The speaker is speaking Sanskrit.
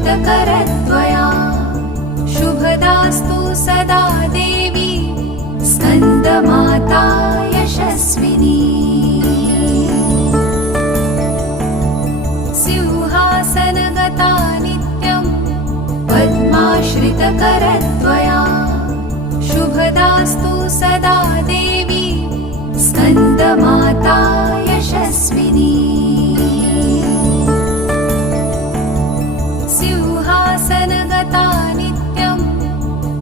पद्माश्रितकरद्वया शुभदास्तु सदा देवी स्कन्दमाता यशस्विनी सिंहासनगता नित्यं पद्माश्रितकरद्वया शुभदास्तु सदा देवी स्कन्दमाता यशस्विनी सिंहासनगता